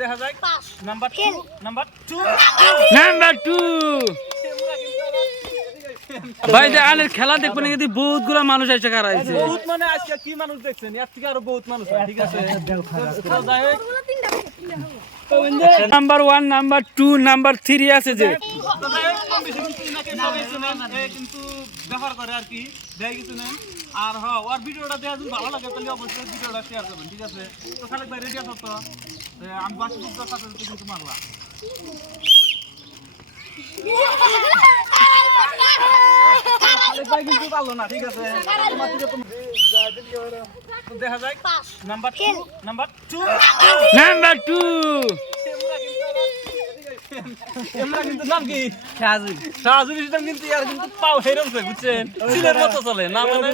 দেখা যায় নাম্বার 2 ভাই যে আনের খেলা দেখবেন কিন্তু বহুত গুলা মানুষ এসে কারাইছে। বহুত মানে আজকে কি মানুষ দেখছেন, এর থেকে আরো বহুত মানুষ হয়, ঠিক আছে। তো যাই হোক, নাম্বার 1 নাম্বার 2 নাম্বার 3 আছে যে তো যাই হোক, কম বেশি কিন্তু ইনাকে সবাই কিছু নেন, কিন্তু ব্যবহার করে আর কি, দেয় কিছু নেন। আর হ্যাঁ, ওর ভিডিওটা দেওয়া যদি ভালো লাগে তাহলে অবশ্যই ভিডিওটা শেয়ার করবেন, ঠিক আছে। তো খালেক ভাই রেডি আছো তো? আমি বাকি দুটোর সাথে সাথে কিন্তু মারলাম। খালেক ভাই কিন্তু পারলো না, ঠিক আছে। তো দেখা যায় নাম্বার 2 নাম্বার 2 এমরা কিন্তু নাম কি শাহজুল ইসলাম, কিন্তু ইয়ার কিন্তু পাও হেরম সে, বুঝছেন, সিলের মতো চলে না, মানে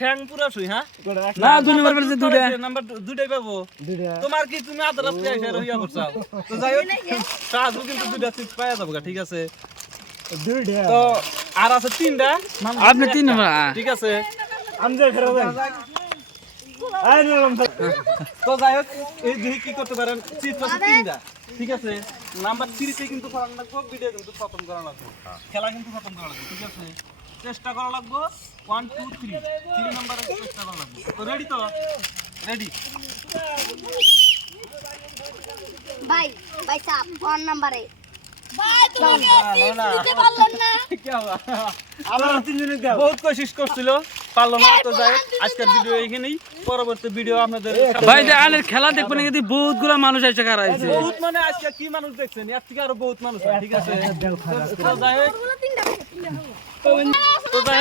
ঠ্যাং পুরা শুই। হ্যাঁ না দুই নাম্বার বলছে দুইটা নাম্বার দুইটাই পাবো তোমার, কি তুমি আদর রাস্তে আইসা রইয়া করছো। তো যাই হোক, শাহজুল কিন্তু দুইটা সিট পাওয়া যাবো, ঠিক আছে। তো আর আছে 3টা, আপনি 3 নাম্বার ঠিক আছে। তো যাই হোক, এই দুই কি করতে পারেন, সিট আছে 3টা, ঠিক আছে। নাম্বার 3 তে কিন্তু করা লাগবে, ভিডিও কিন্তু খতম করা লাগবে, খেলা কিন্তু খতম করা লাগবে, ঠিক আছে। চেষ্টা করা লাগবে 1 2 3 নম্বরে চেষ্টা করা লাগবে। তো রেডি তো? রেডি। ভাই ভাই সাহেব ফোন নাম্বারে ভাই তোমাকে দিতে পারলাম না। কি হবে? আবার 3 দিন দাও, বহুত কোশিশ করছিল, পারলো না। তো যাই হোক, আজকের ভিডিও এইখানেই, পরবর্তী ভিডিও আপনাদের ভাই যে আনের খেলা দেখবেন কিন্তু বহুত গুলা মানুষ এসে কারাইছে। বহুত মানে আজকে কি মানুষ দেখছেন, এর থেকে আরো বহুত মানুষ হয়, ঠিক আছে। তো যাই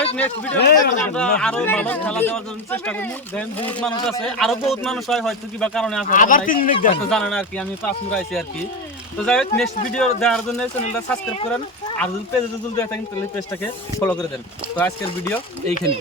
হোক, নেক্সট ভিডিও আমরা আরো ভালো খেলা দেওয়ার জন্য চেষ্টা করব। দেন বহুত মানুষ আছে, আরো বহুত মানুষ হয়, হয়তো কিবা কারণে আসে, আবার 3 মিনিট জানেন আর কি, আমি 5 মিনিট আইছি আর কি। তো যাই হোক, নেক্সট ভিডিও দেখার জন্য চ্যানেলটা সাবস্ক্রাইব করেন, আর যদি পেজে যদি দেখেন তাহলে পেজটাকে ফলো করে দেন। তো আজকের ভিডিও এইখানে।